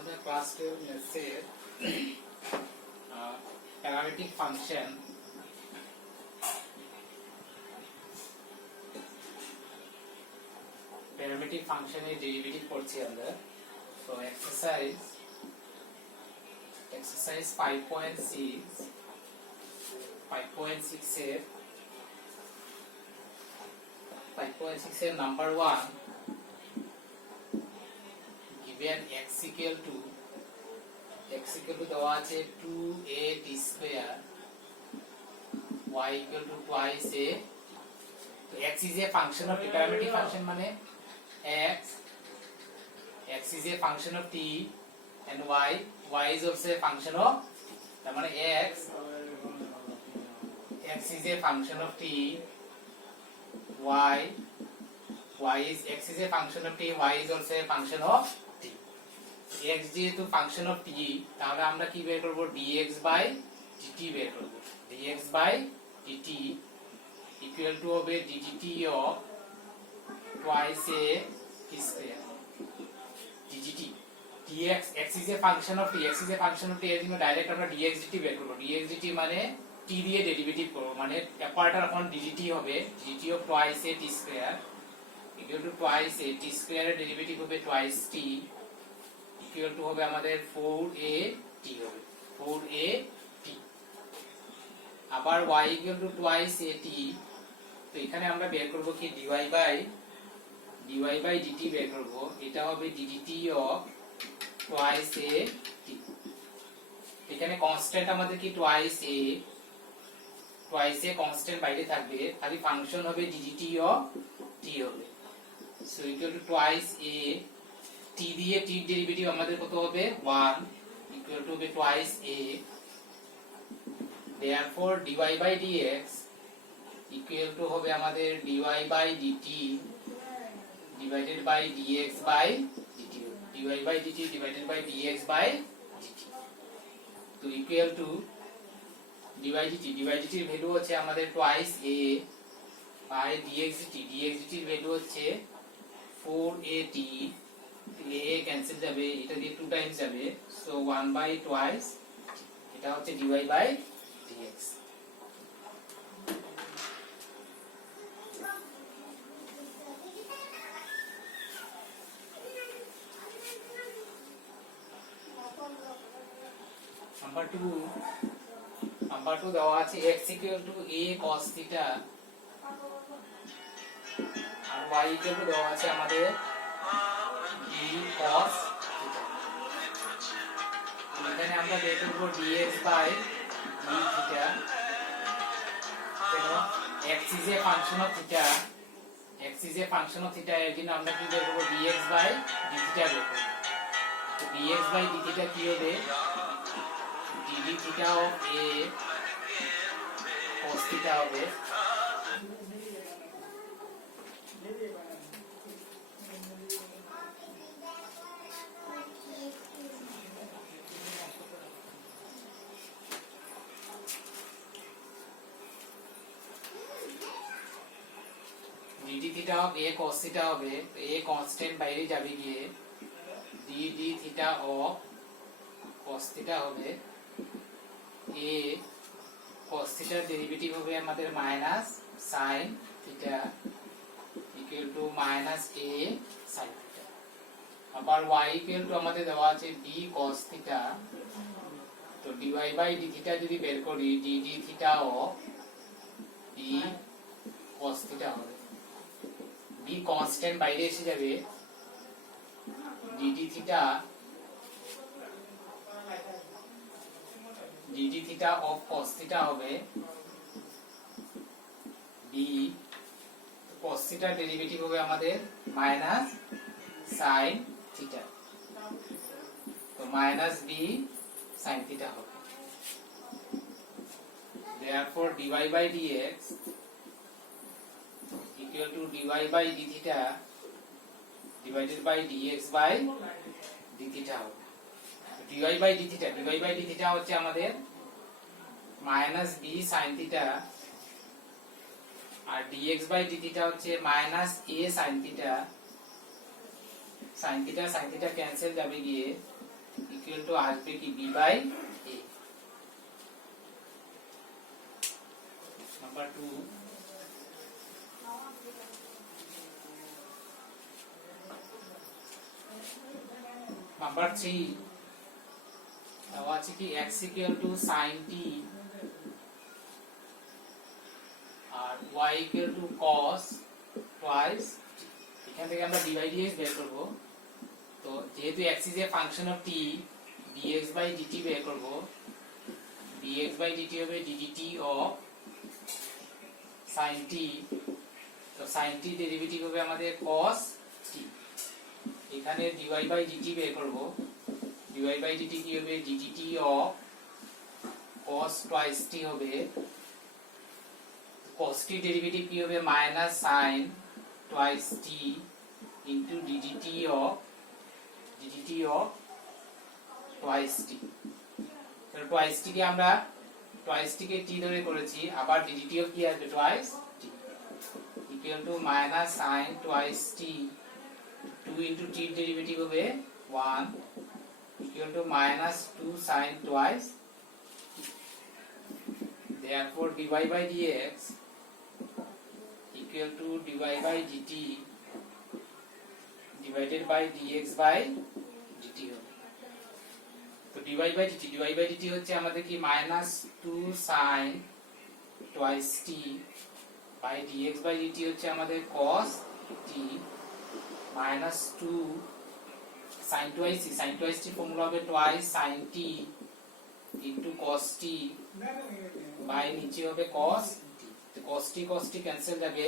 আমরা class 12 ম্যাথসের parametric function ফাংশনের derivative করছি আমরা। তো এক্সারসাইজ 5.6 এর number 1 given x equal to দেওয়া আছে 2a t square y equal to twice a। তো x is a function of parametric function মানে x is a function of t and y is also a function of, তার মানে x is a function of t, x is a function of t, y is also a function of t। x যেহেতু function of t, তাহলে আমরা কি বের করব, dx by dt বের করব। dx by dt equal to হবে dt of twice a t square dt। dx, x is a function of t, x is a function of t এর জন্য ডাইরেক্ট আমরা dx dt বের করব। dx dt মানে t দিয়ে derivative করব, মানে অপারেটর অন dt হবে dt of twice a t square equal to twice a t square এর ডেরিভেটিভ হবে twice t equal to হবে আমাদের 4a t হবে 4a t। আবার y equal to twice a t, তো এখানে আমরা বের করব কি dy by dt বের করব। এটা হবে dt of twice a t। এখানে কনস্ট্যান্ট আমাদের কি twice a কনস্ট্যান্ট বাইরে থাকবে, খালি ফাংশন হবে dt of t হবে। So equal to twice a t দিয়ে t এর ডেরিভেটিভ আমাদের কত হবে 1 ইকুয়াল টু হবে twice a। therefore dy by dx equal to হবে আমাদের dy by dt divided by dx by dt, dy by dt divided by dx by dt। তো equal to dy dt এর value হচ্ছে আমাদের twice a by dx dt এর value হচ্ছে 4at, a cancel যাবে, এটা দিয়ে 2 টাইমস যাবে, সো 1 by twice, এটা হচ্ছে dy by dx। নাম্বার 2 দেওয়া আছে x equal to a cos theta R y equal to দেওয়া আছে আমাদের b cos theta। এখানে আমরা বের করব dx by d theta, কেন x is a function of theta, এর জন্য আমরা কি বের করব dx by d theta বের করব। তো dx by d theta কি হবে dd theta of a cos theta হবে। dd theta of a cos theta হবে, তো a কনস্ট্যান্ট বাইরে যাবে গিয়ে dd theta of cos theta হবে। a cos theta এর ডেরিভেটিভ হবে আমাদের minus sin theta equal to minus a sin theta। আবার y equal to আমাদের দেওয়া আছে b cos theta, তো dy by d theta যদি বের করি dd theta of b cos theta হবে। b কনস্ট্যান্ট বাইরে এসে যাবে, dd theta of cos theta হবে b, cos theta ডেরিভেটিভ হবে আমাদের মাইনাস sin theta, তো মাইনাস b sin theta হবে। therefore dy by dx equal to dy by d theta divided by dx by d theta হবে। dy by d theta হচ্ছে আমাদের minus b sin theta আর dx by d theta হচ্ছে minus a sin theta। sin theta cancel যাবে গিয়ে equal to আসবে কি B by A. Number 2, number 3 দেওয়া আছে কি x equal to sin t আর y equal to cos twice. এখান থেকে আমরা dy dx বের করব। তো যেহেতু x is a function of t, dx by dt বের করব। dx বাই dt হবে ddt অফ sin t। তো sin t ডেরিভেটিভ হবে আমাদের cos t। এখানে dy বাই dt বের করব। dy বাই dt কি হবে ddt of cos twice t হবে। cos t ডেরিভেটিভ কি হবে minus sin twice t into ddt of twice t। তাহলে টুয়াইস t কে আমরা টুয়াইস t কে t ধরে করেছি, আবার ddt অফ কি আসবে twice t equal to minus sin twice t 2 into t derivative হবে 1 equal to minus 2 sin twice. therefore dy by dx equal to dy by dt divided by dx by dt হবে। তো dy by dt হচ্ছে আমাদের কি minus 2 sin twice t by dx by dt হচ্ছে আমাদের cos t minus 2 sin twice t formula হবে twice sin t into cos t by নিচে হবে cos t। তো cos t ক্যান্সেল যাবে,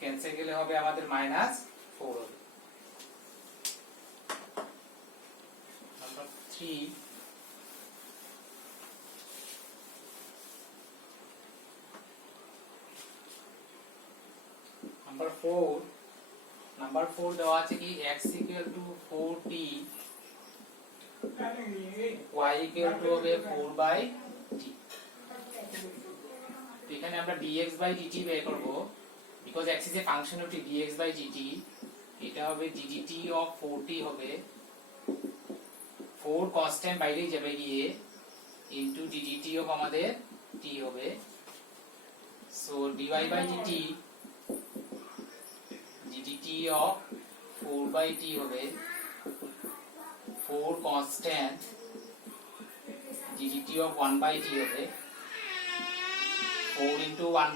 ক্যান্সেল গেলে হবে আমাদের মাইনাস 4 হবে। নাম্বার 3, নাম্বার 4 দেওয়া আছে কি x equal two 4t y equal two হবে 4 বাই t। তো এখানে আমরা dx বাই dt বের করব। Because x is a function of t, dx by dt এটা হবে ddt অফ 4t হবে 4 কনস্ট্যান্ট বাইরে যাবে গিয়ে ইনটু ddt অফ আমাদের t হবে। So dy by dt ddt of 4 by t হবে 4 constant ddt of 1 by t হবে 4 into 1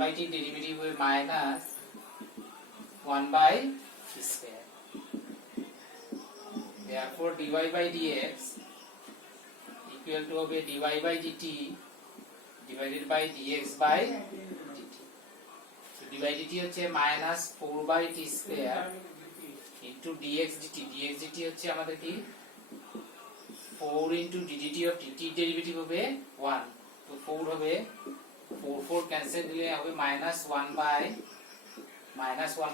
by t ডেরিভেটিভ হবে minus 1 by t square। therefore dy by dx equal to হবে dy by dt divided by dx by dt। তো dy by dt হচ্ছে minus 4 by t square into dx dt হচ্ছে আমাদের কি 4 into ddt of t derivative হবে 1। তো 4 হবে 4 cancel দিলে হবে minus 1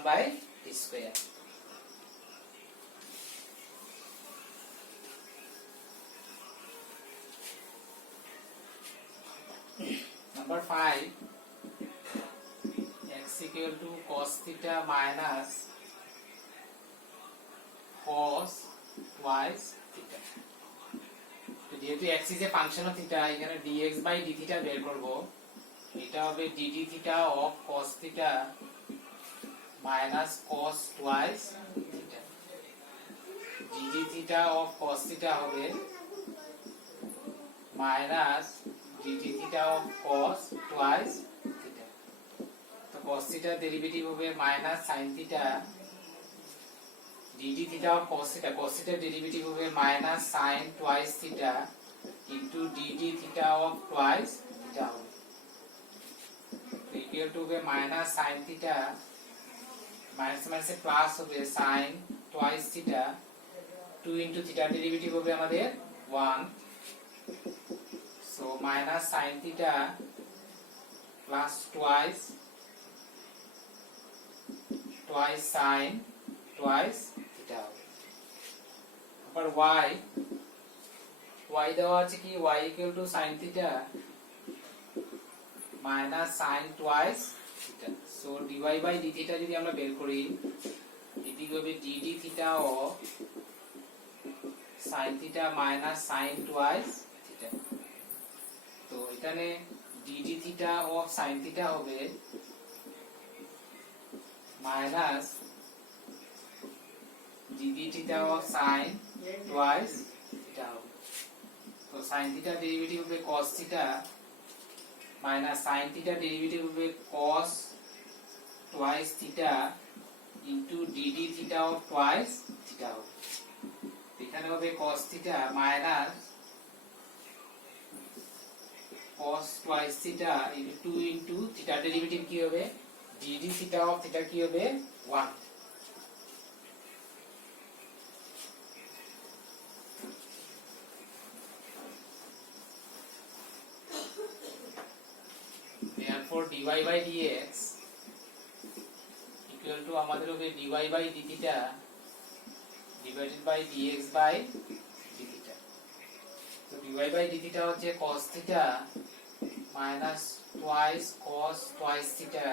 by t square. Number 5 x equal to cos theta minus cos twice theta। তো যেহেতু x is a function of theta, এখানে dx by d theta বের করব। এটা হবে dd theta of cos theta minus cos twice theta। dd theta of cos theta হবে minus dd theta of cos twice theta। তো cos theta derivative হবে minus sin theta dd theta of cos theta derivative হবে minus sin twice theta into dd theta of twice theta হবে। equal to হবে minus sin theta minus minus plus হবে sin twice theta 2 into theta derivative হবে আমাদের 1। so minus sin theta plus twice sin twice theta হবে। আবার y দেওয়া আছে কি y equal to sin theta minus sin twice theta। so dy by d theta যদি আমরা বের করি এদিকে হবে dd theta of sin theta minus sin twice theta. তো এখানে dd theta of sin theta হবে minus dd theta of sin twice theta হবে। তো sin থিটা ডেরিভেটিভ হবে cos theta minus sin theta derivative হবে cos twice theta into dd theta of twice theta হবে। এখানে হবে cos theta minus cos twice theta into 2 into theta derivative কি হবে dd theta of theta কি হবে 1। therefore dy by dx equal to আমাদের হবে dy by d theta divided by dx by d theta। তো dy by d theta হচ্ছে cos theta minus twice cos twice theta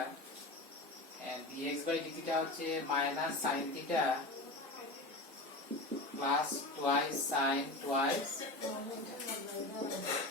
and dx by d theta হচ্ছে minus sin theta plus twice sin twice theta।